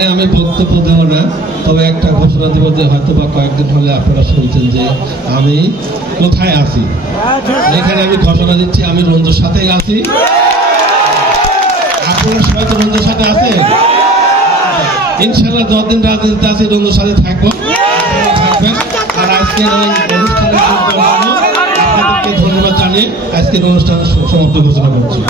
এখানে আমি বক্তব্য দেব না, তবে একটা ঘোষণা দেব যে হয়তো বা কয়েকদিন হলে আপনারা শুনছেন যে আমি কোথায় আছি। এখানে আমি ঘোষণা দিচ্ছি আমি রঞ্জুর সাথেই আছি। আপনারা সবাই তো রঞ্জুর সাথে আছেন, ইনশাল্লাহ যতদিন রাজনীতিতে আছি রঞ্জুর সাথে থাকবো, থাকবেন। আর আজকের এই অনুষ্ঠানের আপনাদেরকে ধন্যবাদ জানিয়ে আজকের অনুষ্ঠানের সমাপ্তি ঘোষণা করছি।